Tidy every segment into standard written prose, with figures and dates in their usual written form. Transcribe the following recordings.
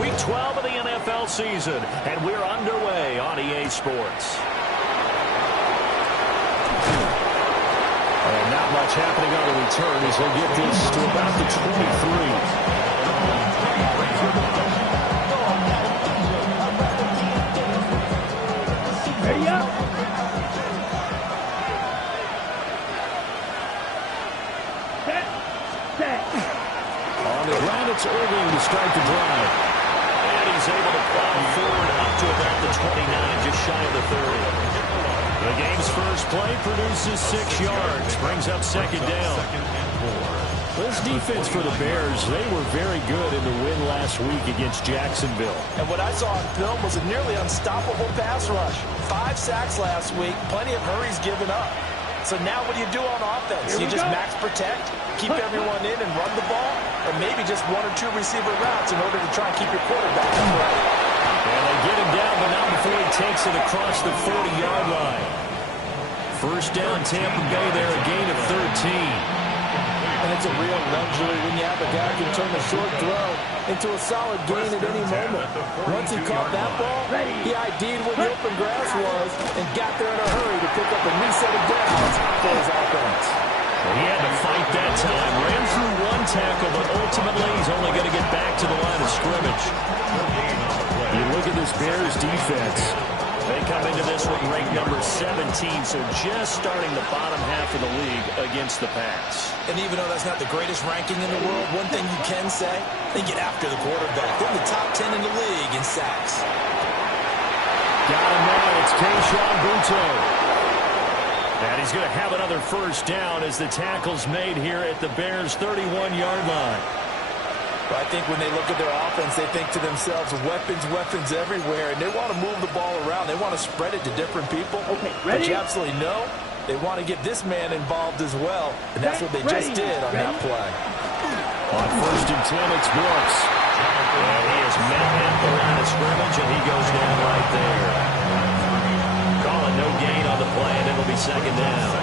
Week 12 of the NFL season, and we're underway on EA Sports. And not much happening on the return as he'll get this to about the 23. Ready up. Set. On the ground, it's Irving to start the drive. And he's able to plow forward up to about the 29, just shy of the 30. The game's first play produces 6 yards, brings up second down. This defense for the Bears, they were very good in the win last week against Jacksonville. And what I saw on film was a nearly unstoppable pass rush. 5 sacks last week, plenty of hurries given up. So now what do you do on offense? You just max protect, keep everyone in and run the ball, or maybe just 1 or 2 receiver routes in order to try and keep your quarterback upright. And they get him down, but not before he takes it across the 40-yard line. First down, Tampa Bay there, a gain of 13. And it's a real luxury when you have a guy who can turn a short throw into a solid gain at any moment. Once he caught that ball, he ID'd where the open grass was and got there in a hurry to pick up a new set of downs for his offense. He had to fight that time. Ran through 1 tackle, but ultimately he's only going to get back to the line of scrimmage. You look at this Bears defense. They come into this one ranked number 17, so just starting the bottom half of the league against the pass. And even though that's not the greatest ranking in the world, one thing you can say, they get after the quarterback. They're in the top 10 in the league in sacks. Got him now. It's Kayshon Boutte. And he's going to have another first down as the tackle's made here at the Bears' 31-yard line. But I think when they look at their offense, they think to themselves, weapons everywhere, and they want to move the ball around. They want to spread it to different people. Okay, ready? But you absolutely know they want to get this man involved as well, and that's what they just did on that play. On first and 10, it's Bucs. And he is met at the line of scrimmage, and he goes down right there. Calling no gain on the play, and it'll be second down.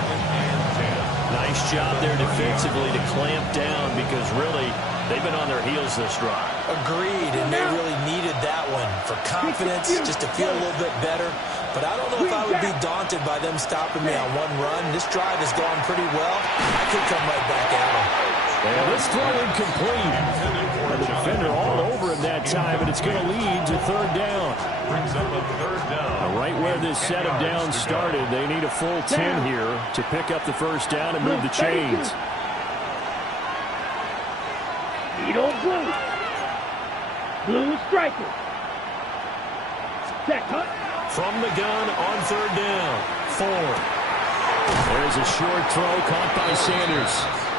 Nice job there defensively to clamp down because really they've been on their heels this drive. Agreed, and they really needed that one for confidence, just to feel a little bit better. But I don't know if I would be daunted by them stopping me on one run. This drive has gone pretty well. I could come right back at them. And this throw incomplete. The defender all over him that time, and it's going to lead to third down. Brings up a third down. Right where this set of downs started, they need a full 10 here to pick up the first down and move the chains. Beetle blue. Blue striker. Set cut. From the gun on third down. Ford. There's a short throw caught by Sanders.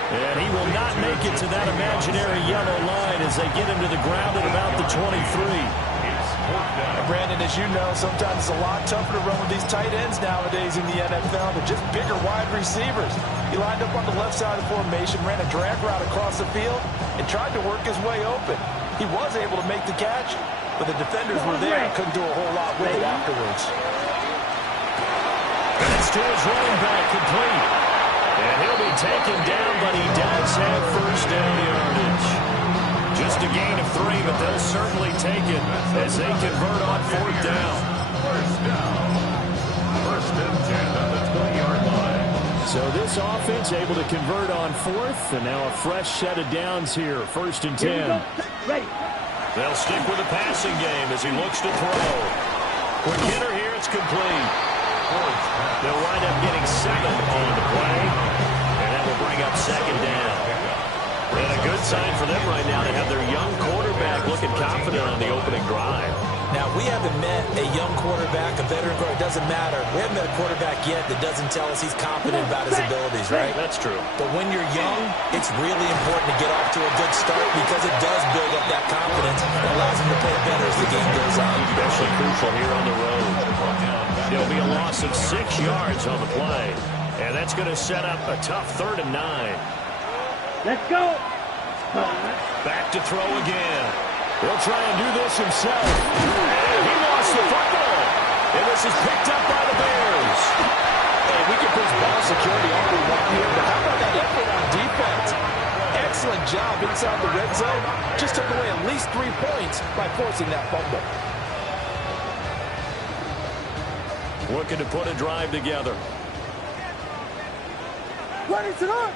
And he will not make it to that imaginary yellow line as they get him to the ground at about the 23. Brandon, as you know, sometimes it's a lot tougher to run with these tight ends nowadays in the NFL. They're just bigger wide receivers. He lined up on the left side of the formation, ran a drag route across the field, and tried to work his way open. He was able to make the catch, but the defenders were there and couldn't do a whole lot with it afterwards. It's to his running back, complete. And he'll be taken down, but he does have first down yardage. Just a gain of 3, but they'll certainly take it as they convert on fourth down. First and 10 on the 20-yard line. So this offense able to convert on fourth, and now a fresh set of downs here. First and 10. Ready. They'll stick with the passing game as he looks to throw. Quick hitter here, it's complete. They'll wind up getting 7 on the play, and that will bring up second down. And a good sign for them right now to have their young quarterback looking confident on the opening drive. Now, we haven't met a young quarterback, a veteran quarterback. It doesn't matter. We haven't met a quarterback yet that doesn't tell us he's confident about his abilities, right? That's true. But when you're young, it's really important to get off to a good start because it does build up that confidence and allows him to play better as the game goes on. Especially crucial here on the road. There'll be a loss of 6 yards on the play. And that's going to set up a tough 3rd and 9. Let's go. Back to throw again. He'll try and do this himself. And he lost the football. And this is picked up by the Bears. Hey, we can push ball security all we want here, but how about that effort on defense? excellent job inside the red zone. Just took away at least 3 points by forcing that fumble. Looking to put a drive together. What is it on?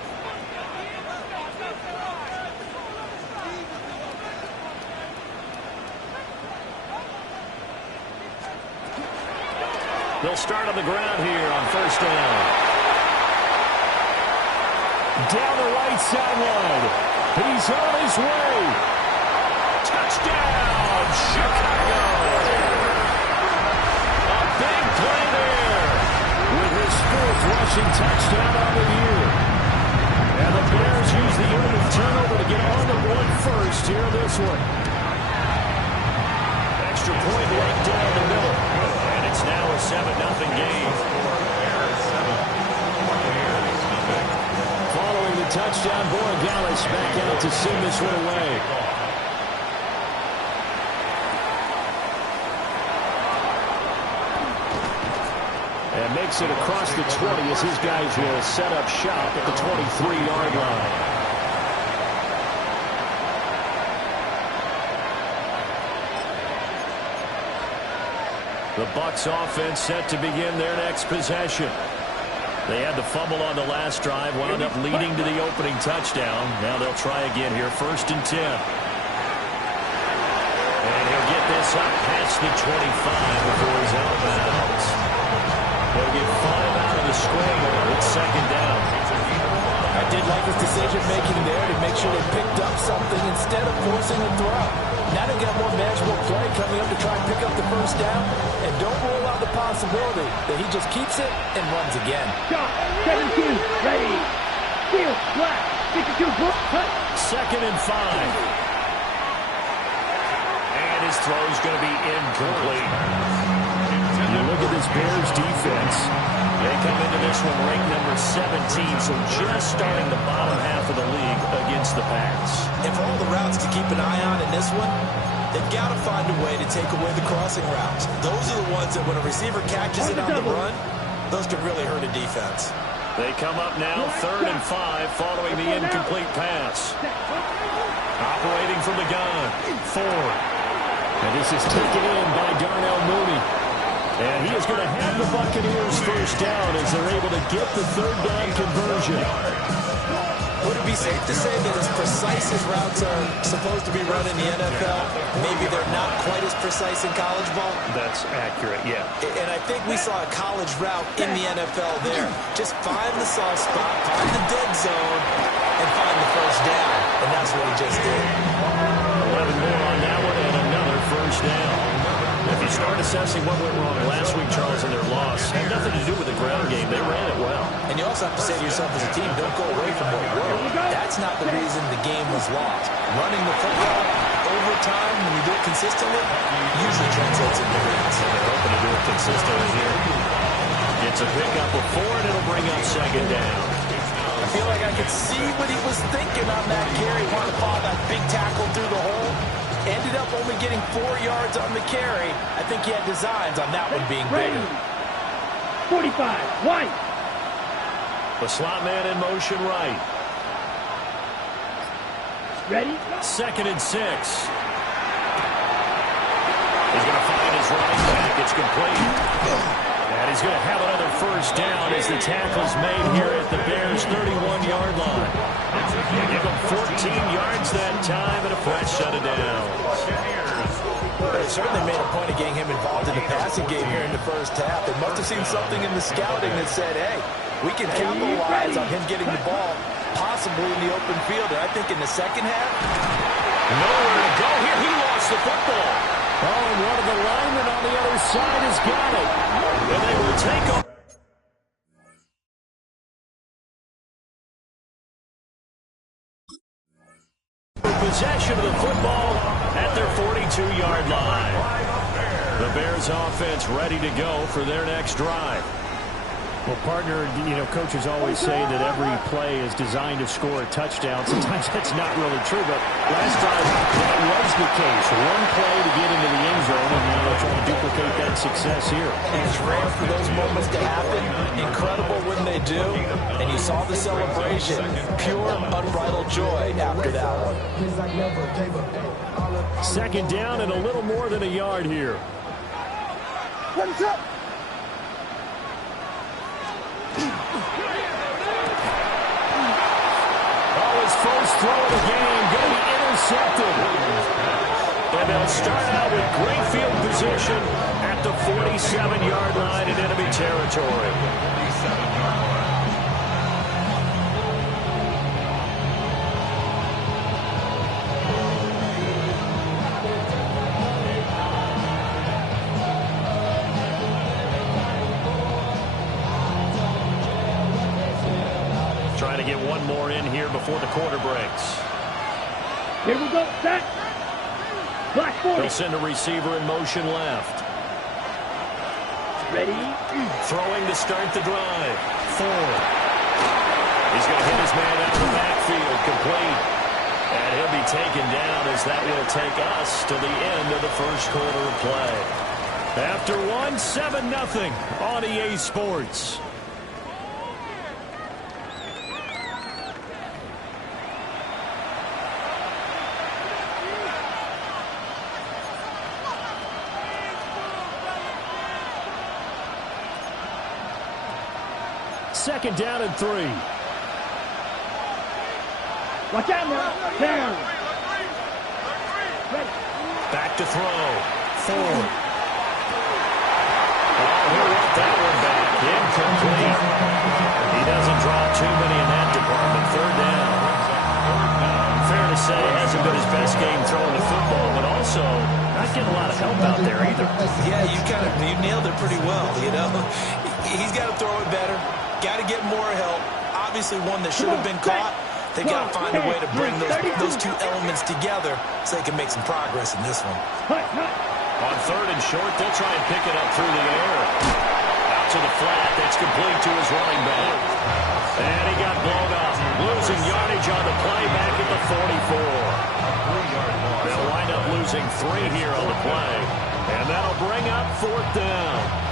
They'll start on the ground here on first down. Down the right sideline. He's on his way. Touchdown, Chicago. A big play there with his 4th rushing touchdown on the year. And the Bears use the early turnover to get on the board first here in this one. Extra point right down the middle. And it's now a 7-0 game. Following the touchdown, Borregales back out to send this one away. And makes it across the 20 as his guys will set up shop at the 23-yard line. The Bucs offense set to begin their next possession. They had the fumble on the last drive, wound up leading to the opening touchdown. Now they'll try again here, 1st and 10. And he'll get this up past the 25 before he's out of bounds. They'll get 5 out of the scramble. It's 2nd down. I did like his decision-making there to make sure they picked up something instead of forcing a throw. Now they got more manageable play coming up to try and pick up the 1st down. And don't rule out the possibility that he just keeps it and runs again. Shot, 17, ready. Field, flat, 52, book, cut. 2nd and 5. And his throw's going to be incomplete. You look at this Bears defense. They come into this one ranked number 17, so just starting the bottom half of the league against the pass. And for all the routes to keep an eye on in this one, they've got to find a way to take away the crossing routes. Those are the ones that when a receiver catches it on the run, those can really hurt a defense. They come up now 3rd and 5 following the incomplete pass. Operating from the gun, Ford. And this is taken in by Darnell Mooney. And he is going to have the Buccaneers 1st down as they're able to get the 3rd down conversion. Would it be safe to say that as precise as routes are supposed to be run in the NFL, maybe they're not quite as precise in college ball? That's accurate, yeah. And I think we saw a college route in the NFL there. Just find the soft spot, find the dead zone, and find the 1st down. And that's what he just did. 11 more on that one and another 1st down. If you start assessing what went wrong last week, Charles, in their loss, had nothing to do with the ground game. They ran it well. And you also have to say to yourself as a team, don't go away from what worked. That's not the reason the game was lost. Running the football over time, when you do it consistently, usually translates into wins. And they're hoping to do it consistently here. It's a pickup of 4, and it'll bring up 2nd down. I feel like I could see what he was thinking on that carry. Wanted to follow that big tackle through the hole. Ended up only getting 4 yards on the carry. I think he had designs on that one being bigger. 45, white. The slot man in motion right. Ready? 2nd and 6. He's going to find his running back. It's complete. And he's going to have another 1st down as the tackle's made here at the Bears' 31-yard line. They give him 14 yards that time and a fresh set of downs. They certainly made a point of getting him involved in the passing game here in the 1st half. They must have seen something in the scouting that said, hey, we can capitalize on him getting the ball, possibly in the open field. And I think in the 2nd half, nowhere to go here. He lost the football. Oh, and one of the linemen on the other side has got it. And they will take off. Possession of the football at their 42-yard line. The Bears offense ready to go for their next drive. Well, partner, coaches always say that every play is designed to score a touchdown. Sometimes that's not really true, but last time that was the case. One play to get into the end zone, and now they're trying to duplicate that success here. And it's rare for those moments to happen. Incredible when they do. And you saw the celebration. Pure, unbridled joy after that one. Second down and a little more than a yard here. What's up? His first throw of the game going to be intercepted. And they'll start out with great field position at the 47-yard line in enemy territory. Trying to get one more in here before the quarter breaks. Here we go, set. Black 40. They'll send a receiver in motion left. Ready. Throwing to start the drive. Ford. He's going to hit his man out of the backfield, complete. And he'll be taken down as that will take us to the end of the first quarter of play. After one, 7-0 on EA Sports. Second down and 3. Watch out now. Down. Ready. Back to throw. Ford. Oh, he'll want that one back. Incomplete. He doesn't draw too many in that department. Third down. Fair to say, hasn't been his best game throwing the football, but also not getting a lot of help out there either. Yeah, you nailed it pretty well, He's got to throw it better. Got to get more help. Obviously one that should have been caught. They got to find a way to bring those two elements together so they can make some progress in this one. On third and short, they'll try and pick it up through the air. Out to the flat. That's complete to his running back. And he got blown up. Losing yardage on the play back at the 44. They'll wind up losing 3 here on the play. And that'll bring up fourth down.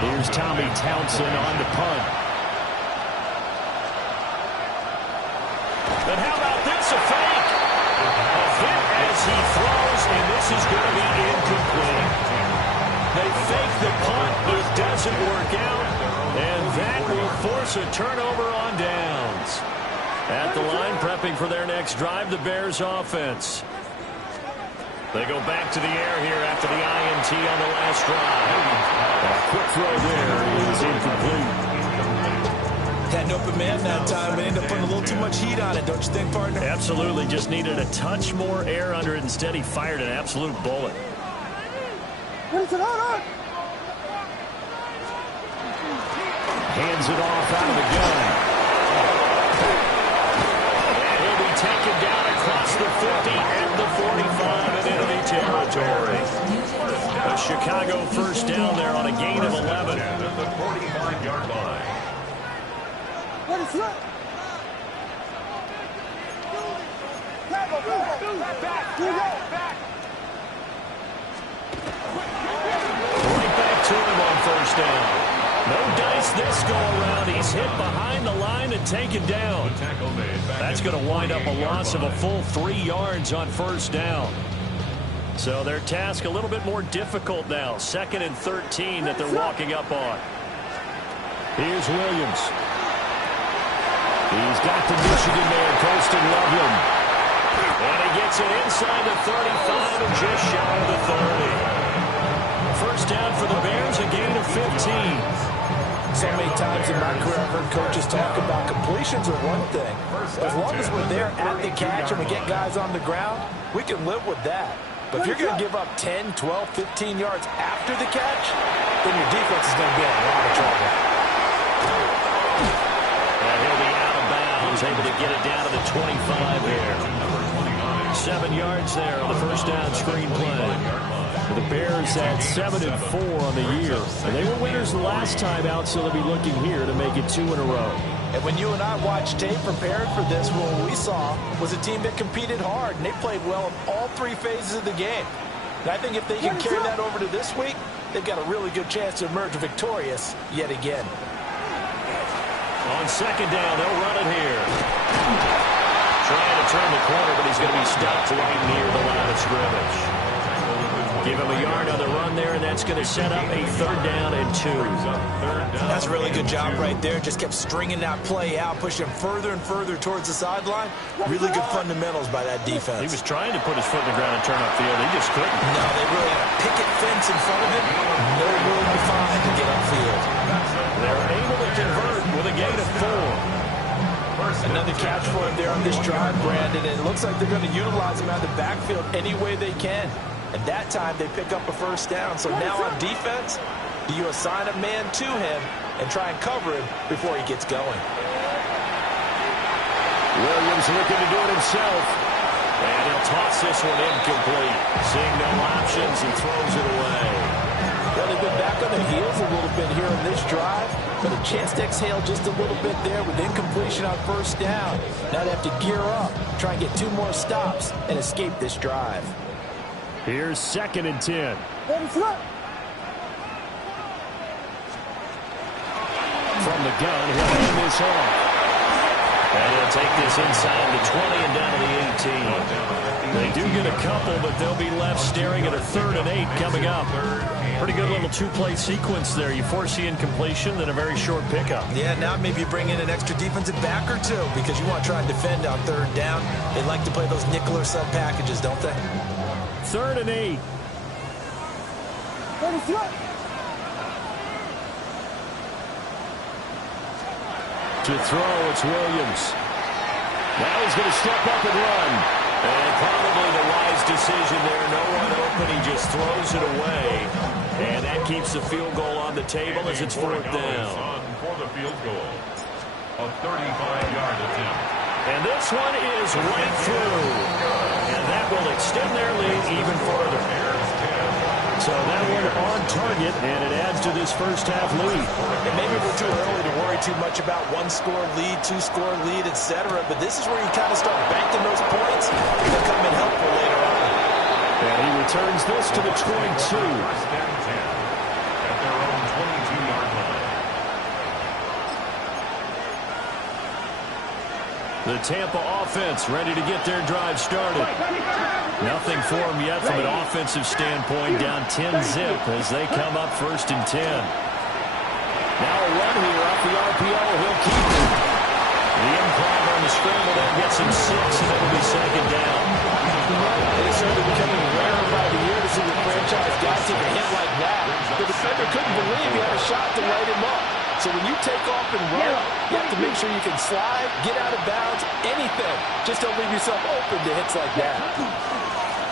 Here's Tommy Townsend on the punt. And how about this, a fake? A hit as he throws, and this is going to be incomplete. They fake the punt, it doesn't work out, and that will force a turnover on downs. At the line, prepping for their next drive, the Bears offense. They go back to the air here after the INT on the last drive. A quick throw there is incomplete. Had an open man that time, but ended up putting a little too much heat on it, don't you think, partner? Absolutely, just needed a touch more air under it. Instead, he fired an absolute bullet. Hands it off out of the gun. And he'll be taken down across the 50 and the 45 in enemy territory. A Chicago first down there on a gain of 11. At the 45-yard line. What is that? Back. Right back to him on first down. No dice this go around. He's hit behind the line and taken down. That's going to wind up a loss of a full 3 yards on first down. So their task a little bit more difficult now. 2nd and 13 that they're walking up on. Here's Williams. He's got the Michigan man posting Loveland. And he gets it inside the 35 and just shy of the 30. First down for the Bears, a gain of 15. So many times in my career, I've heard coaches talk about completions are one thing. As long as we're there at the catch and we get guys on the ground, we can live with that. But if you're going to give up 10, 12, 15 yards after the catch, then your defense is going to be in a lot of trouble. And he'll be out of bounds, able to get it down to the 25 there. 7 yards there on the first down screen play. The Bears at 7-4 on the year. And they were winners the last time out, so they'll be looking here to make it 2 in a row. And when you and I watched tape prepared for this, what we saw was a team that competed hard, and they played well in all 3 phases of the game. And I think if they can carry that over to this week, they've got a really good chance to emerge victorious yet again. On second down, they'll run it here. Trying to turn the corner, but he's going to be stopped right near the line of scrimmage. Give him a yard on the run there, and that's going to set up a 3rd down and 2. That's a really good job right there. Just kept stringing that play out, pushing him further and further towards the sideline. Really good fundamentals by that defense. He was trying to put his foot in the ground and turn upfield. He just couldn't. No, they really had a picket fence in front of him. No room to find to get upfield. They're able to convert with a gain of 4. Another catch for him there on this drive, Brandon, and it looks like they're going to utilize him out of the backfield any way they can. And that time they pick up a 1st down. So now on defense, do you assign a man to him and try and cover him before he gets going? Williams looking to do it himself. And he'll toss this one incomplete. Seeing no options, he throws it away. Well, they've been back on their heels a little bit here on this drive, but a chance to exhale just a little bit there with incompletion on 1st down. Now they have to gear up, try and get 2 more stops, and escape this drive. Here's 2nd and 10. From the gun, he'll hand this off. And he'll take this inside the 20 and down to the 18. They do get a couple, but they'll be left staring at a 3rd and 8 coming up. Pretty good little 2-play sequence there. You force the incompletion, then a very short pickup. Yeah, now maybe bring in an extra defensive back or 2 because you want to try and defend on 3rd down. They like to play those nickel or sub packages, don't they? 3rd and 8. To throw, it's Williams. Now he's going to step up and run. And probably the wise decision there. No one open. He just throws it away. And that keeps the field goal on the table as it's 4th down. For the field goal, a 35-yard attempt. And this one is right through. And that will extend their lead even further. So that one on target, and it adds to this 1st half lead. And maybe we're too early to worry too much about 1-score lead, 2-score lead, etc. But this is where you kind of start banking those points. They'll come in helpful later on. And he returns this to the 22. At their own 22-yard line. The Tampa offense ready to get their drive started. Nothing for them yet from an offensive standpoint. Down 10-zip as they come up 1st and 10. Now a run here off the RPO. He'll keep it. The improv on the scramble there gets him 6, and it'll be 2nd down. It's certainly becoming rarer by the year to see the franchise guy take a hit like that. The defender couldn't believe he had a shot to light him up. So when you take off and run, you have to make sure you can slide, get out of bounds, anything. Just don't leave yourself open to hits like that.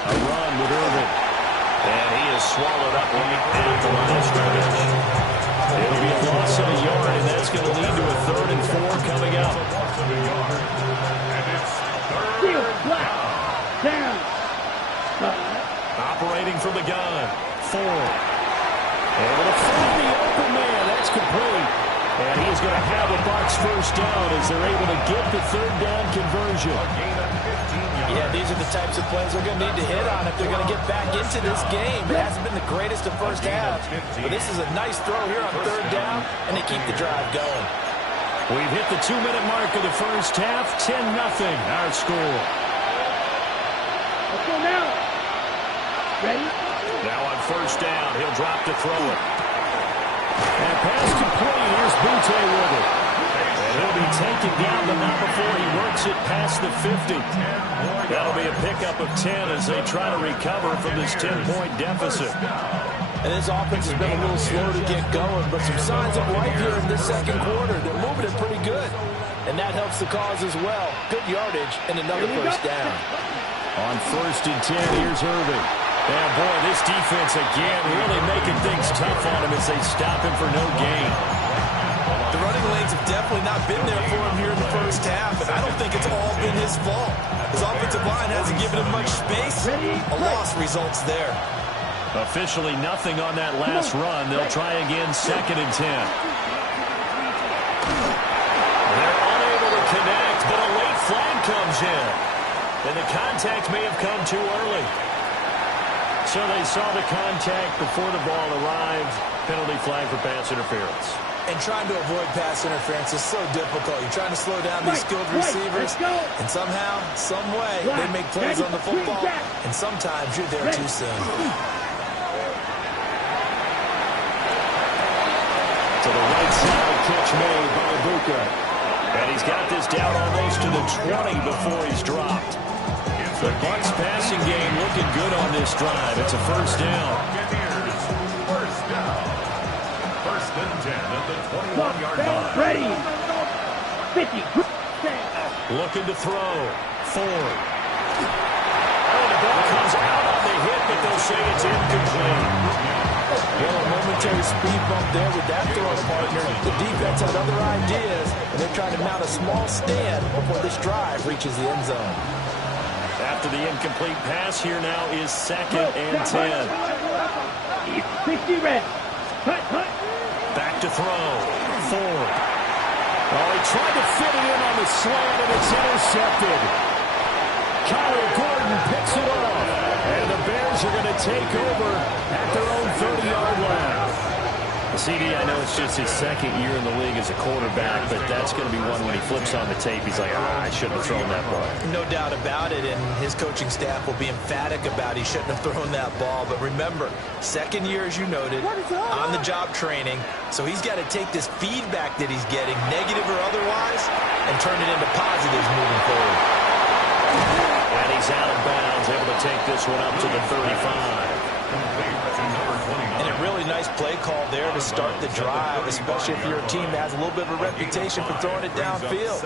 A run with Irvin. And he is swallowed up right at the line of scrimmage. It'll be a loss of a yard, and that's going to lead to a 3rd and 4 coming up. Operating from the gun. 4. Able to find the open man. That's complete. And he's going to have a Bucs 1st down as they're able to get the 3rd down conversion. Yeah, these are the types of plays they're going to need to hit on if they're going to get back into this game. It hasn't been the greatest of 1st halves, but this is a nice throw here on 3rd down, and they keep the drive going. We've hit the 2-minute mark of the 1st half. 10-0 our score. Let's go now. Ready? Now on 1st down, he'll drop to throw it. And pass complete. Here's Butte with it. And he'll be taken down, but not before he works it past the 50. That'll be a pickup of 10 as they try to recover from this 10-point deficit. And this offense has been a little slow to get going, but some signs of life here in this 2nd quarter. They're moving it pretty good. And that helps the cause as well. Good yardage and another 1st down. On 1st and 10, here's Irving. And boy, this defense again really making things tough on him as they stop him for no gain. The running lanes have definitely not been there for him here in the 1st half, and I don't think it's all been his fault. His offensive line hasn't given him much space. A loss results there. Officially nothing on that last run. They'll try again, 2nd and 10. They're unable to connect, but a late flag comes in. And the contact may have come too early. So they saw the contact before the ball arrived. Penalty flag for pass interference. And trying to avoid pass interference is so difficult. You're trying to slow down these skilled receivers, and somehow, some way, they make plays on the football, and sometimes you're there too soon. To the right side, catch made by Bucs. And he's got this down almost to the 20 before he's dropped. The Bucs passing game looking good on this drive. It's a first down. First down. 1st and 10 at the 21-yard line. Ready. 50. Looking to throw. Ford. Oh, the ball comes out on the hit, but they'll say it's incomplete. Well, a momentary speed bump there with that throw partner. The defense had other ideas, and they're trying to mount a small stand before this drive reaches the end zone. After the incomplete pass, here now is 2nd and 10. 60 red. Hut. Back to throw. Ford. Oh, he tried to fit it in on the slant, and it's intercepted. Kyler Gordon picks it off. And the Bears are going to take over at their own 30-yard line. CD, I know it's just his 2nd year in the league as a quarterback, but that's going to be one when he flips on the tape. He's like, I shouldn't have thrown that ball. No doubt about it, and his coaching staff will be emphatic about he shouldn't have thrown that ball. But remember, 2nd year, as you noted, on-the-job training, so he's got to take this feedback that he's getting, negative or otherwise, and turn it into positives moving forward. And he's out of bounds, able to take this one up to the 35. And a really nice play call there to start the drive, especially if you're a team that has a little bit of a reputation for throwing it downfield.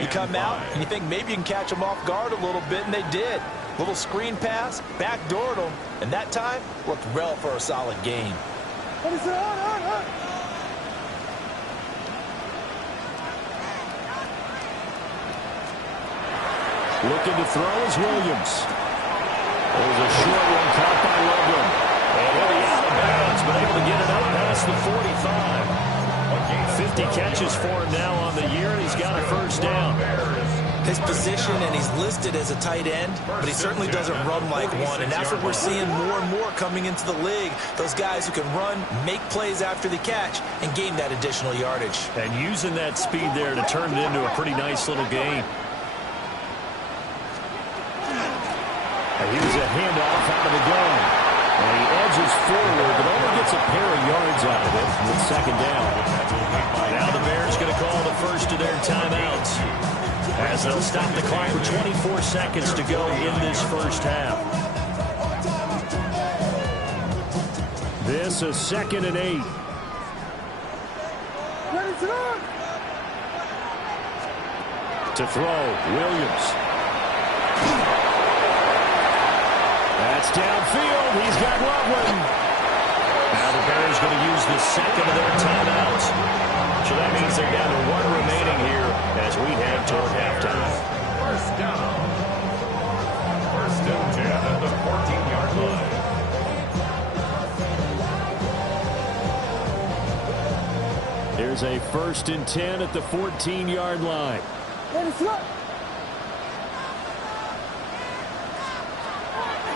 You come out and you think maybe you can catch them off guard a little bit, and they did. Little screen pass, backdoored them, and that time looked well for a solid gain. Looking to throw is Williams. There's a short one caught by Logan. And he'll be out of bounds, but able to get it up past the 45. 50 catches for him now on the year, and he's got a first down. His position, and he's listed as a tight end, but he certainly doesn't run like one, and that's what we're seeing more and more coming into the league. Those guys who can run, make plays after the catch, and gain that additional yardage. And using that speed there to turn it into a pretty nice little gain. And here's a handoff out of the gun. And he edges forward, but only gets a pair of yards out of it with 2nd down. Now the Bears going to call the first of their timeouts, as they'll stop the clock with 24 seconds to go in this first half. This is 2nd and 8. To throw, Williams. That's downfield. He's got Loveland. Now the Bears going to use the 2nd of their timeouts. So that means they're down to 1 remaining here as we head toward halftime. First down. 1st and 10 at the 14-yard line. There's a 1st and 10 at the 14-yard line.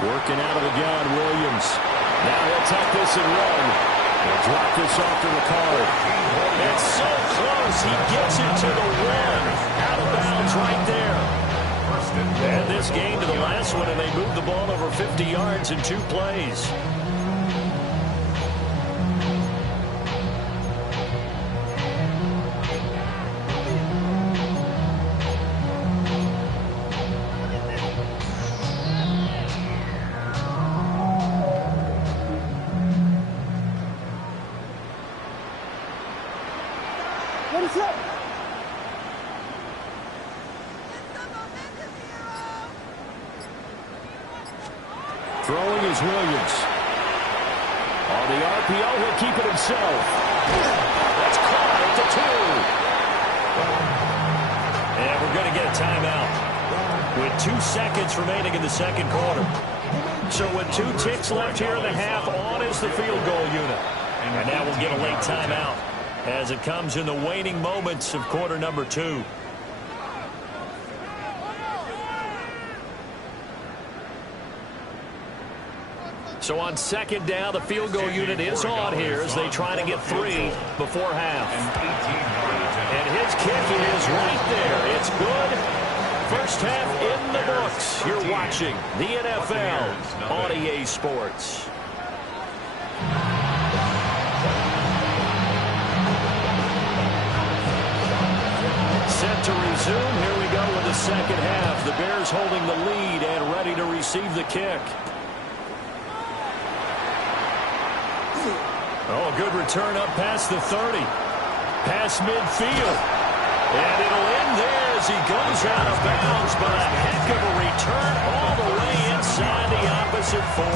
Working out of the gun, Williams. Now he'll tuck this and run. He'll drop this off to Ricard. It's so close. He gets it to the 1. Out of bounds right there. And this game to the last one, and they moved the ball over 50 yards in 2 plays. Throwing is Williams. On the RPO, he'll keep it himself. That's caught at the 2. And we're going to get a timeout with 2 seconds remaining in the 2nd quarter. So with 2 ticks left here in the half, on is the field goal unit. And now we'll get a late timeout as it comes in the waning moments of quarter number 2. So on second down, the field goal unit is on here as they try to get 3 before half. And his kick is right there. It's good. First half in the books. You're watching the NFL on EA Sports. Set to resume. Here we go with the second half. The Bears holding the lead and ready to receive the kick. Oh, good return up past the 30. Past midfield. And it'll end there as he goes out of bounds, but a heck of a return all the way inside the opposite 40.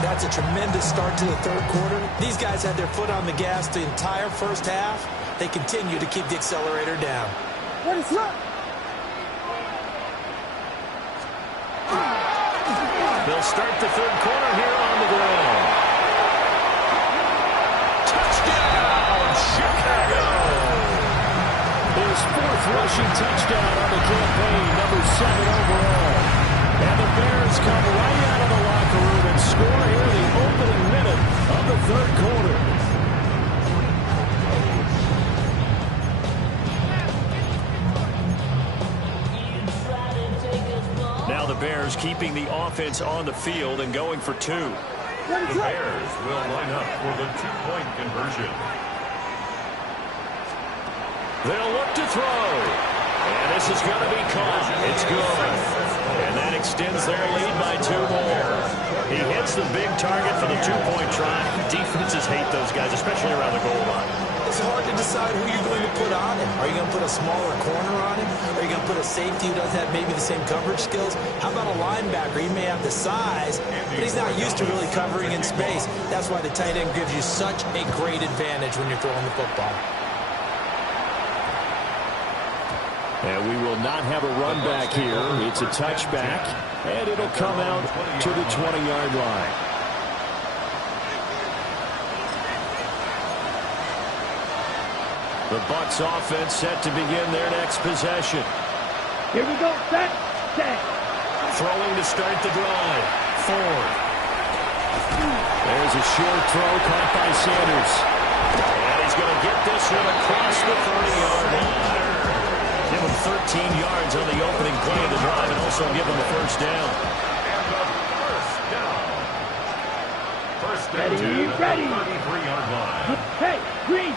That's a tremendous start to the third quarter. These guys had their foot on the gas the entire first half. They continue to keep the accelerator down. What is up? They'll start the third quarter here on the ground. Touchdown, Chicago! His 4th rushing touchdown on the campaign, number 7 overall. And the Bears come right out of the locker room and score here in the opening minute of the third quarter. Now the Bears keeping the offense on the field and going for 2. The Bears will line up for the 2-point conversion. They'll look to throw. And this is going to be caught. It's good. And that extends their lead by 2 more. He hits the big target for the 2-point try. Defenses hate those guys, especially around the goal line. It's hard to decide who you're going to put on him. Are you going to put a smaller corner on him? Are you going to put a safety who doesn't have maybe the same coverage skills? How about a linebacker? He may have the size, but he's not used to really covering in space. That's why the tight end gives you such a great advantage when you're throwing the football. And we will not have a run back here. It's a touchback, and it'll come out to the 20-yard line. The Bucs offense set to begin their next possession. Here we go. Set. Throwing to start the drive. Ford. There's a short throw caught by Sanders. And he's going to get this one across the 30-yard line. Give him 13 yards on the opening play of the drive and also give him a first down. First down. Ready. 33-yard line. Hey, Green.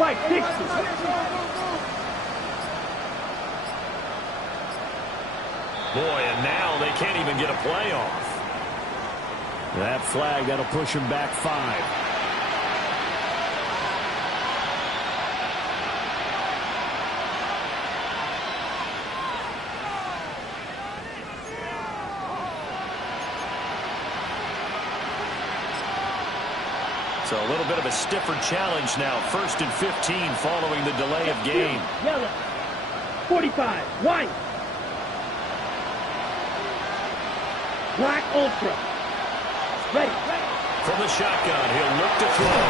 Right, 60. Boy, and now they can't even get a play off. That flag, that'll push him back 5. So a little bit of a stiffer challenge now. 1st and 15 following the delay of game. Yellow. 45. White. Black Ultra. Ready. From the shotgun, he'll look to throw.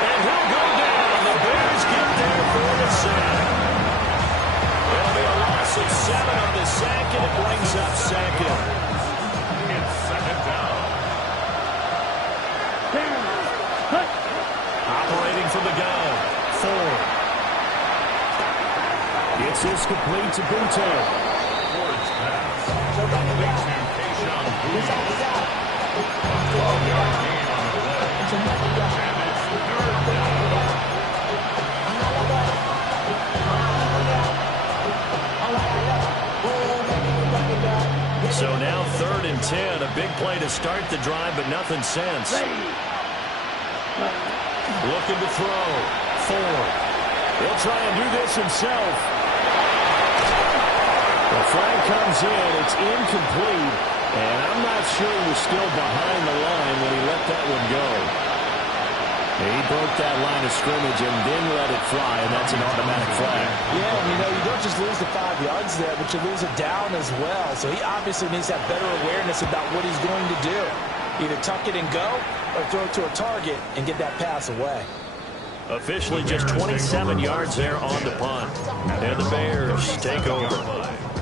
And he'll go down. The Bears get there for the sack. It'll be a loss of 7 on the sack, and it brings up 2nd. It's 2nd down. Operating from the gun. Ford. It's this complete to Bunto. Ford's pass. Complete to Keyshawn Boutte. 12-yard gain on the play. And it's 3rd down. So now 3rd and 10. A big play to start the drive, but nothing since. Looking to throw. Ford. He'll try and do this himself. The flag comes in. It's incomplete. And I'm not sure he was still behind the line when he let that one go. He broke that line of scrimmage and then let it fly, and that's an automatic flag. Yeah, you don't just lose the 5 yards there, but you lose it down as well. So he obviously needs to have better awareness about what he's going to do. Either tuck it and go or throw it to a target and get that pass away. Officially just 27 yards there on the punt. And the Bears take over.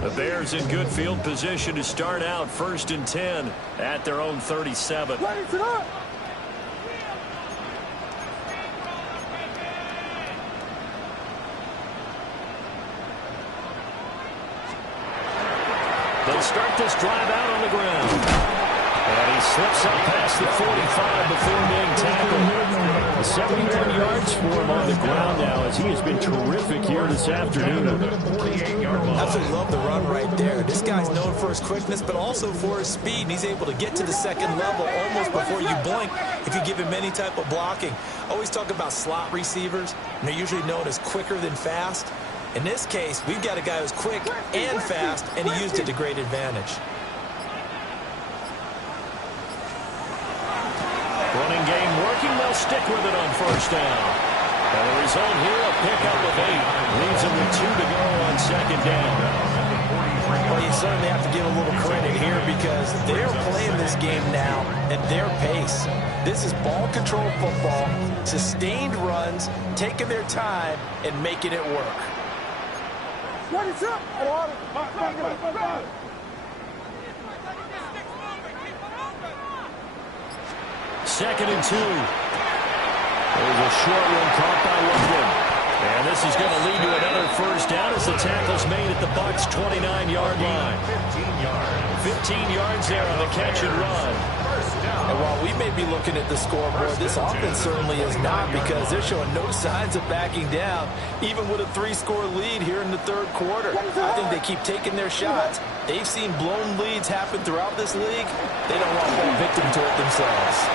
The Bears in good field position to start out 1st and 10 at their own 37. They'll start this drive out on the ground. And he slips up past the 45 before being tackled. 71 yards for him on the ground now as he has been terrific here this afternoon. Absolutely love the run right there. This guy's known for his quickness, but also for his speed. And he's able to get to the second level almost before you blink if you give him any type of blocking. Always talk about slot receivers, and they're usually known as quicker than fast. In this case, we've got a guy who's quick and fast, and he used it to great advantage. Running game working. They'll stick with it on 1st down. And the result here, a pickup of 8. Leaves them with 2 to go on 2nd down. Well, you certainly have to give a little credit here because they're playing this game now at their pace. This is ball control football, sustained runs, taking their time, and making it work. What is up? Second and 2. There's a short one caught by London. And this is going to lead to another 1st down as the tackle's made at the Bucs' 29-yard line. 15 yards there on the catch and run. And while we may be looking at the scoreboard, this offense certainly is not because they're showing no signs of backing down, even with a 3-score lead here in the 3rd quarter. I think they keep taking their shots. They've seen blown leads happen throughout this league. They don't want to fall victim to it themselves.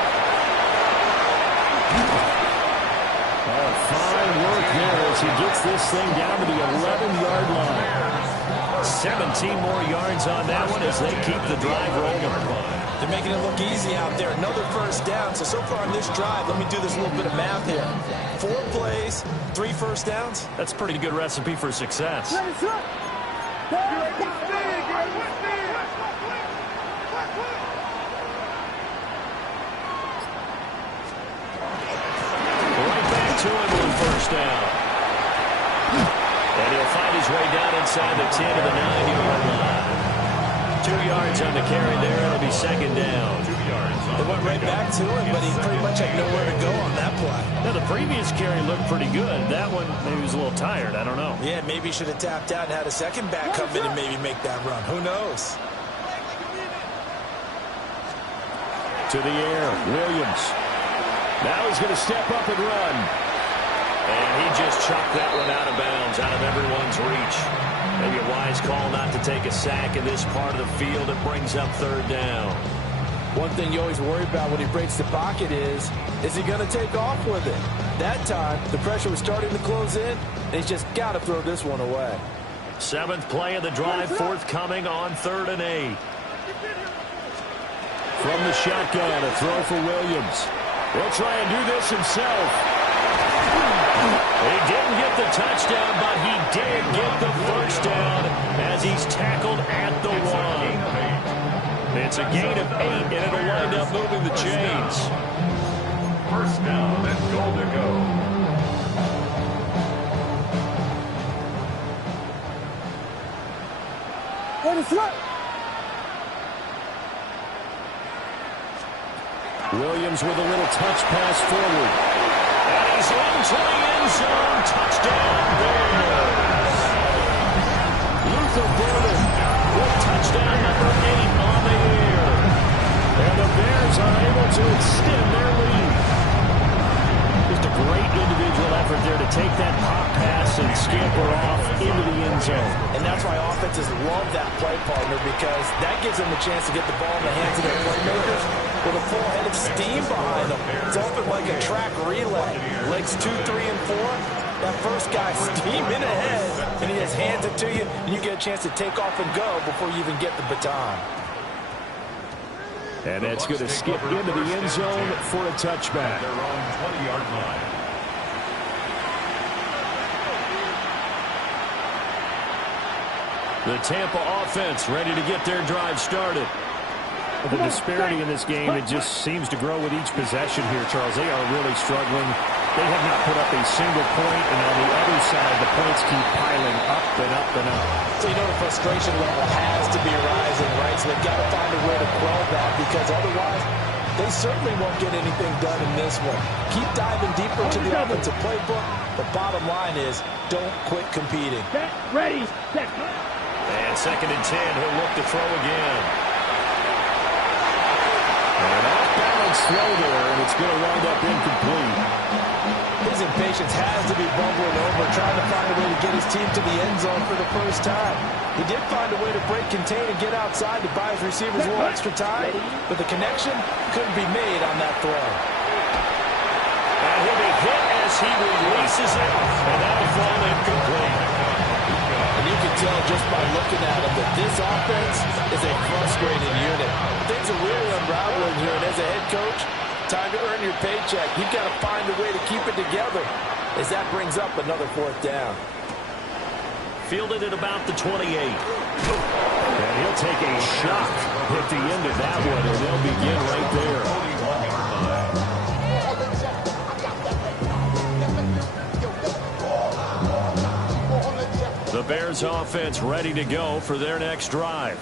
Fine work there as he gets this thing down to the 11-yard line. 17 more yards on that one as they keep the drive rolling. They're making it look easy out there. Another 1st down. So far in this drive, let me do this little bit of math here. 4 plays, 3 1st downs. That's a pretty good recipe for success. To him on 1st down. And he'll find his way down inside the 10 to the 9-yard line. 2 yards on the carry there. It'll be 2nd down. 2 yards. They went right back to him, but he pretty much had nowhere to go on that play. Now, the previous carry looked pretty good. That one, maybe he was a little tired. I don't know. Yeah, maybe he should have tapped out and had a second back come in and maybe make that run. Who knows? To the air, Williams. Now he's going to step up and run. And he just chucked that one out of bounds, out of everyone's reach. Maybe a wise call not to take a sack in this part of the field. It brings up 3rd down. One thing you always worry about when he breaks the pocket is he going to take off with it? That time, the pressure was starting to close in, and he's just got to throw this one away. 7th play of the drive, forthcoming on 3rd and 8. From the shotgun, a throw for Williams. He'll try and do this himself. He didn't get the touchdown, but he did get the 1st down as he's tackled at the 1. It's a gain of 8, and it'll wind up moving the chains. 1st down and goal to go. Williams with a little touch pass forward. And he's into the end zone. Touchdown, Bears. Luther Burden with touchdown number 8 on the year. And the Bears are able to extend their lead. Just a great individual effort there to take that pop pass and scamper off into the end zone. And that's why offenses love that play partner because that gives them a chance to get the ball in the hands of their playmakers with a full head of steam behind them. It's often like a track relay. Legs 2, 3, and 4. That first guy steaming ahead, and he just hands it to you, and you get a chance to take off and go before you even get the baton. And that's going to skip into the end zone for a touchback. Their own 20-yard line. The Tampa offense ready to get their drive started. The disparity in this game, it just seems to grow with each possession here, Charles. They are really struggling. They have not put up a single point, and on the other side, the points keep piling up and up and up. So you know the frustration level has to be rising, right? So they've got to find a way to quell that, because otherwise they certainly won't get anything done in this one. Keep diving deeper into the offensive playbook. The bottom line is don't quit competing. Set, ready, set. And 2nd and 10, he'll look to throw again. An off-balance throw there, and it's going to wind up incomplete. His impatience has to be bubbling over, trying to find a way to get his team to the end zone for the first time. He did find a way to break, contain, and get outside to buy his receivers a little extra time, but the connection couldn't be made on that throw. And he'll be hit as he releases it, and that'll fall incomplete. And you can tell just by looking at him that this offense is a frustrating unit. Things are really unraveling here, and as a head coach, time to earn your paycheck. You've got to find a way to keep it together as that brings up another 4th down. Fielded at about the 28. And he'll take a shot at the end of that one, and they'll begin right there. The Bears offense ready to go for their next drive.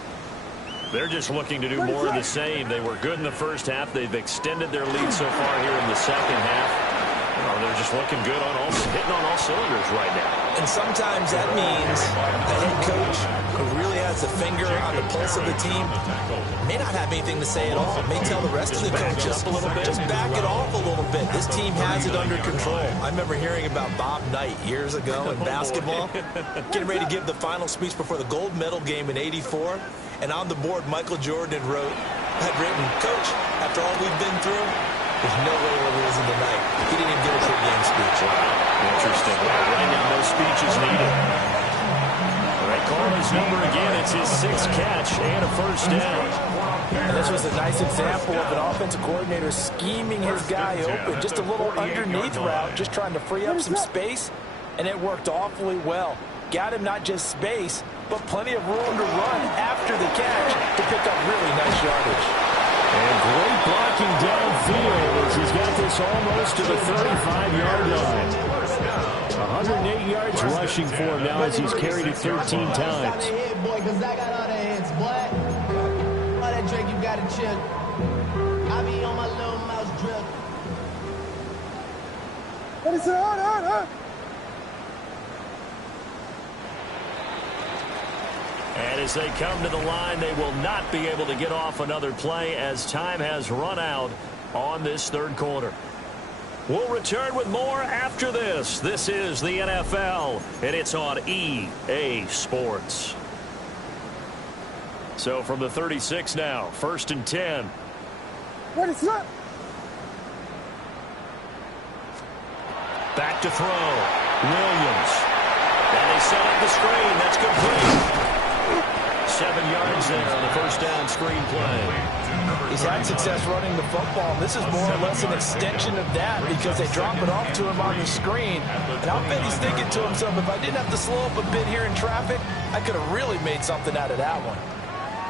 They're just looking to do more of the same. They were good in the first half. They've extended their lead so far here in the second half. They're just looking good hitting on all cylinders right now. And sometimes that means a head coach who really has a finger on the pulse of the team may not have anything to say at all. May tell the rest of the coaches, just back it off a little bit. This team has it under control. I remember hearing about Bob Knight years ago in basketball, getting ready to give the final speech before the gold medal game in '84. And on the board, Michael Jordan had written, "Coach, after all we've been through, there's no way we're losing tonight." He didn't even give a pregame speech. Interesting. Right now, no speech is needed. They call his number again. It's his 6th catch and a first down. And this was a nice example of an offensive coordinator scheming his guy open. Just a little underneath route, just trying to free up some space, and it worked awfully well. Got him not just space, but plenty of room to run after the catch to pick up really nice yardage. And great blocking downfield as he's got this almost to the 35-yard line. 108 yards rushing for him now as he's carried it 13 times. Drake, you gotta chill. I be on my little mouse drill. What is it? And as they come to the line, they will not be able to get off another play as time has run out on this 3rd quarter. We'll return with more after this. This is the NFL, and it's on EA Sports. So from the 36 now, 1st and 10. What is that? Back to throw. Williams. And they set up the screen. That's complete. 7 yards there on the first down screen play. He's had success running the football. This is more or less an extension of that because they drop it off to him on the screen. And I'll bet he's thinking to himself, if I didn't have to slow up a bit here in traffic, I could have really made something out of that one.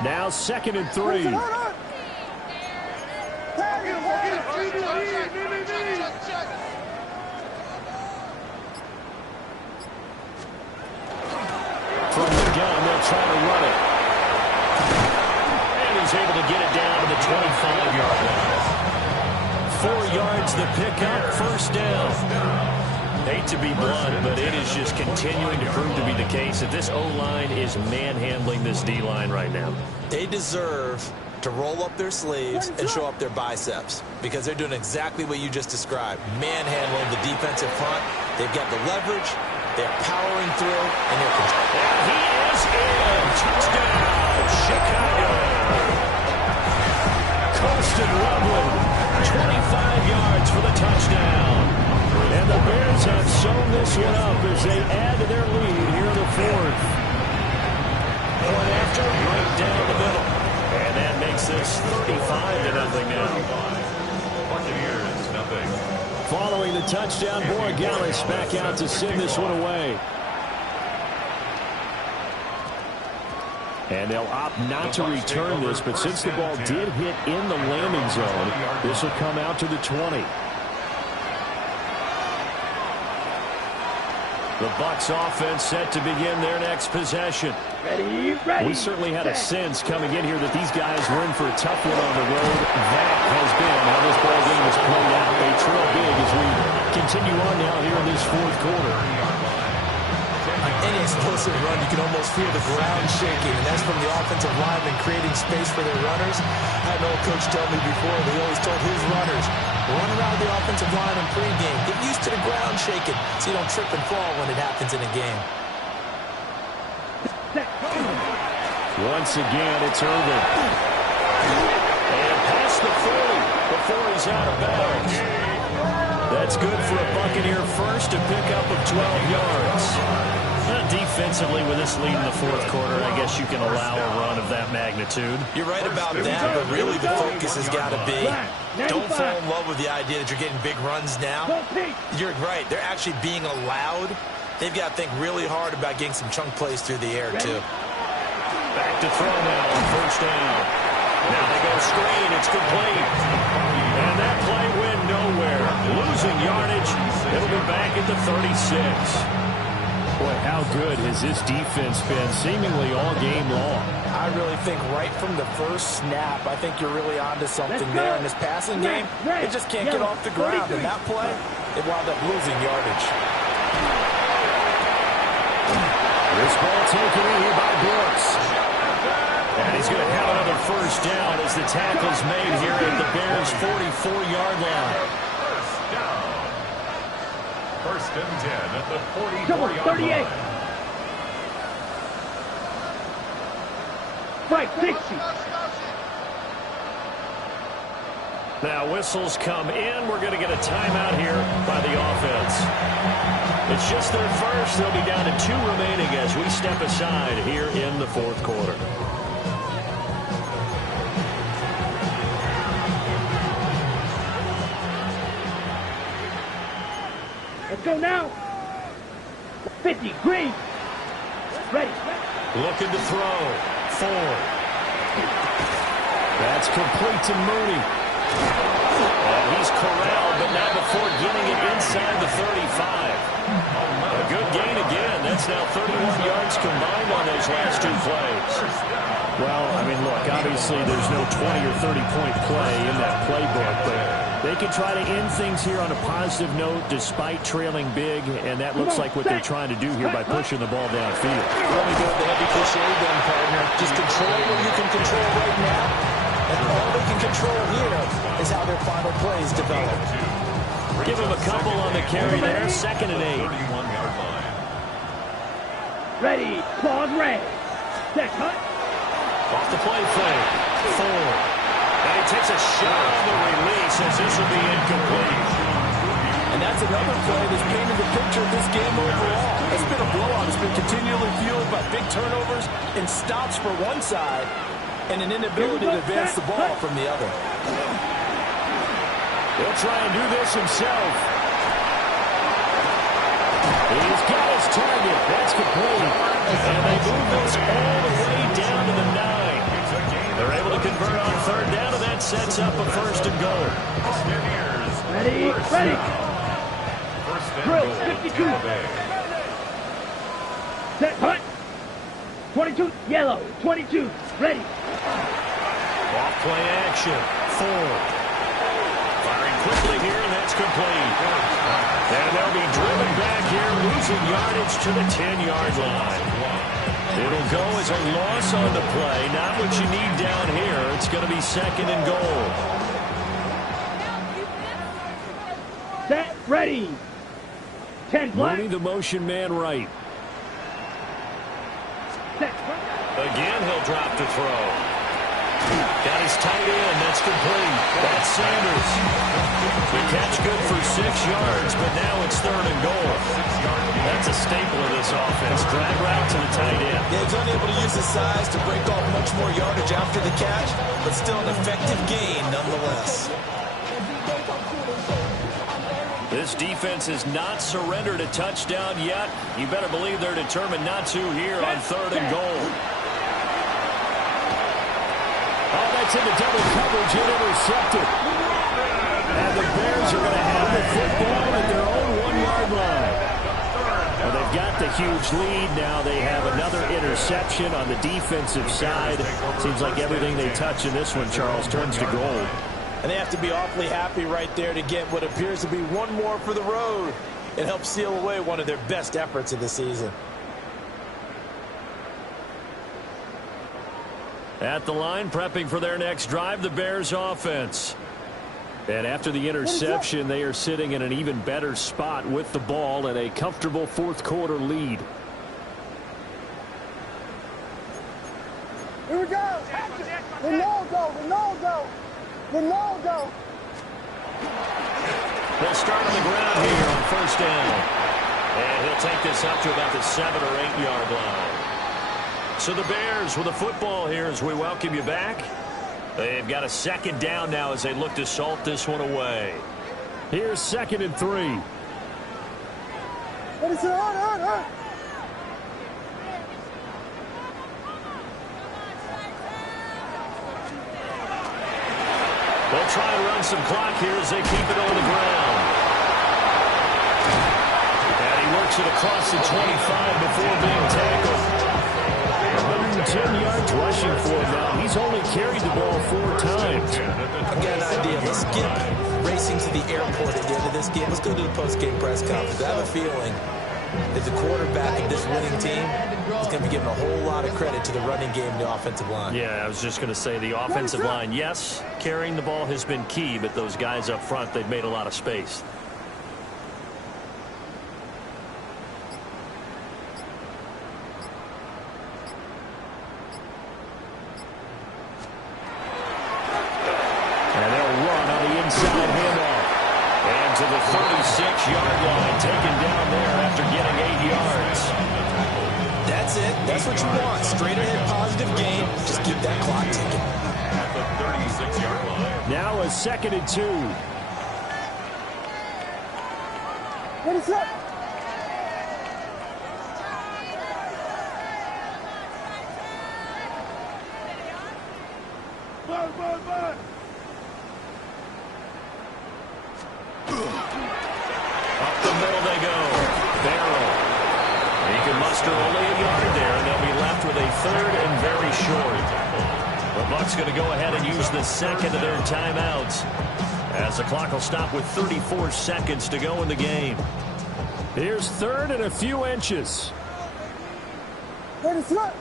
Now 2nd and 3. From the gun, they'll try to run it. And he's able to get it down to the 25-yard line. 4 yards the pickup, first down. Hate to be blunt, but it is just continuing to prove to be the case that this O-line is manhandling this D-line right now. They deserve to roll up their sleeves and show up their biceps because they're doing exactly what you just described, manhandling the defensive front. They've got the leverage, they're powering through, and they're controlling. And he is in. Touchdown, Chicago. Colston Loveland, 25 yards for the touchdown. And the Bears have sewn this one up as they add to their lead here in the 4th. Point after, right down the middle. And that makes makes this 35-0 now. Buccaneers, nothing. Following the touchdown, Borregales back out to send this one away. And they'll opt not to return this, but since the ball did hit in the landing zone, this will come out to the 20. The Bucs offense set to begin their next possession. Ready, ready. We certainly had a sense coming in here that these guys were in for a tough one on the road. That has been how this ball game has played out. They trail big as we continue on now here in this fourth quarter. Any explosive run, you can almost feel the ground shaking, and that's from the offensive linemen creating space for their runners. I had an old coach tell me before, they always told his runners, run around the offensive line in pregame. Get used to the ground shaking so you don't trip and fall when it happens in a game. Once again, it's Irvin. And past the 40 before he's out of bounds. That's good for a Buccaneer first, a pickup of 12 yards. Defensively, with this lead in the fourth quarter, I guess you can allow a run of that magnitude. You're right about that, but really the focus has got to be don't fall in love with the idea that you're getting big runs now. You're right. They're actually being allowed. They've got to think really hard about getting some chunk plays through the air, too. Back to throw now on first down. Now they go screen. It's complete. And that play went nowhere. Losing yardage. It'll be back at the 36. Boy, how good has this defense been seemingly all game long? I really think right from the first snap, I think you're really onto something there. In this passing game, they just can't get off the ground. And that play, they wound up losing yardage. This ball taken in here by Bucs. And he's going to have another first down as the tackle's made here at the Bears' 44-yard line. First and 10 at the 44-yard 38. line. Right, 60. Now whistles come in. We're going to get a timeout here by the offense. It's just their first. They'll be down to 2 remaining as we step aside here in the fourth quarter. Let's go now. 50, green. Ready. Looking to throw. Ford. That's complete to Mooney. And he's corralled, but not before getting it inside the 35. A good gain again. That's now 31 yards combined on those last 2 plays. Well, I mean, look, obviously there's no 20 or 30-point play in that playbook, but they can try to end things here on a positive note despite trailing big, and that looks like what they're trying to do here by pushing the ball downfield. Really good, the heavy cliche then, partner. Just control what you can control right now, and all they can control here is how their final plays develop. Give him a couple on the carry there, 2nd and 8. 31-yard line. Ready, claws red. Set, cut. Off the play fake. Ford. And he takes a shot on the release as this will be incomplete. And that's another play that's painted the picture of this game overall. It's been a blowout. It's been continually fueled by big turnovers and stops for one side and an inability to advance the ball from the other. He'll try and do this himself. He's got his target. That's complete. And they move this all the way down to the 9. They're able to convert on 3rd down, and that sets up a 1st and goal. Ready, ready. First and Drill, goal. 52. Tampa Bay. Set, cut. 22, yellow. 22, ready. Off play action. Ford. Firing quickly here, and that's complete. And they'll be driven back here, losing yardage to the 10-yard line. It'll go as a loss on the play. Not what you need down here. It's going to be 2nd and goal. Set, ready. 10 black. Mooney, the motion man right. Set, cut. Again, he'll drop to throw. Got his tight end. That's complete. That's Sanders. The catch good for 6 yards, but now it's 3rd and goal. That's a staple of this offense. Drag route to the tight end. Yeah, he's unable to use his size to break off much more yardage after the catch, but still an effective gain nonetheless. This defense has not surrendered a touchdown yet. You better believe they're determined not to here on 3rd and goal. Oh, that's into double coverage and intercepted. And the Bears are going to have the football at their own 1-yard line. Well, they've got the huge lead. Now they have another interception on the defensive side. Seems like everything they touch in this one, Charles, turns to gold. And they have to be awfully happy right there to get what appears to be one more for the road. It helps seal away one of their best efforts of the season. At the line, prepping for their next drive, the Bears offense. And after the interception, they are sitting in an even better spot with the ball and a comfortable 4th quarter lead. Here we go. Ronaldo, Ronaldo, Ronaldo. They'll start on the ground here on 1st down. And he'll take this up to about the 7 or 8 yard line. So the Bears with the football here as we welcome you back. They've got a 2nd down now as they look to salt this one away. Here's 2nd and 3. What is it on? They'll try and run some clock here as they keep it on the ground. And he works it across the 25 before being tackled. 110 yards rushing for him now. He's only carried the ball 4 times. I've got an idea. Let's skip racing to the airport at the end of this game. Let's go to the post-game press conference. I have a feeling that the quarterback of this winning team is going to be giving a whole lot of credit to the running game and the offensive line. Yeah, I was just going to say the offensive line, yes, carrying the ball has been key, but those guys up front, they've made a lot of space. And they'll run on the inside handoff. And to the 36-yard line, taken down there after getting 8 yards. That's it. That's what you want. Straight ahead positive game. Just keep that clock ticking. At the 36-yard line. Now a 2nd and 2. What is it? Up the middle they go. Barrow. He can muster only a yard there, and they'll be left with a 3rd and very short. The Bucs going to go ahead and use the 2nd of their timeouts, as the clock will stop with 34 seconds to go in the game. Here's 3rd and a few inches. What is it?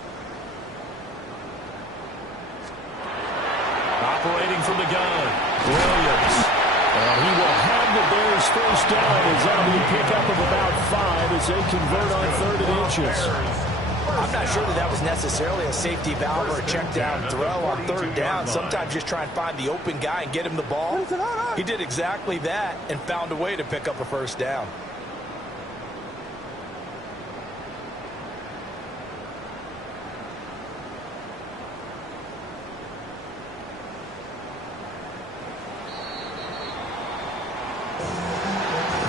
Operating from the gun, Williams. And he will have the Bears 1st down as that'll be a pickup of about 5 as they convert on 3rd and inches. I'm not sure that was necessarily a safety valve or a check down throw on 3rd down. Sometimes just try and find the open guy and get him the ball. He did exactly that and found a way to pick up a 1st down.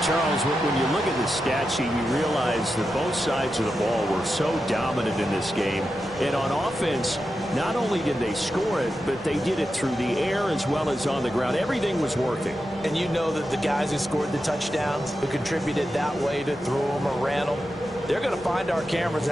Charles, when you look at the stat sheet, you realize that both sides of the ball were so dominant in this game. And on offense, not only did they score it, but they did it through the air as well as on the ground. Everything was working. And you know that the guys who scored the touchdowns, who contributed that way to throw them or ran them, they're going to find our cameras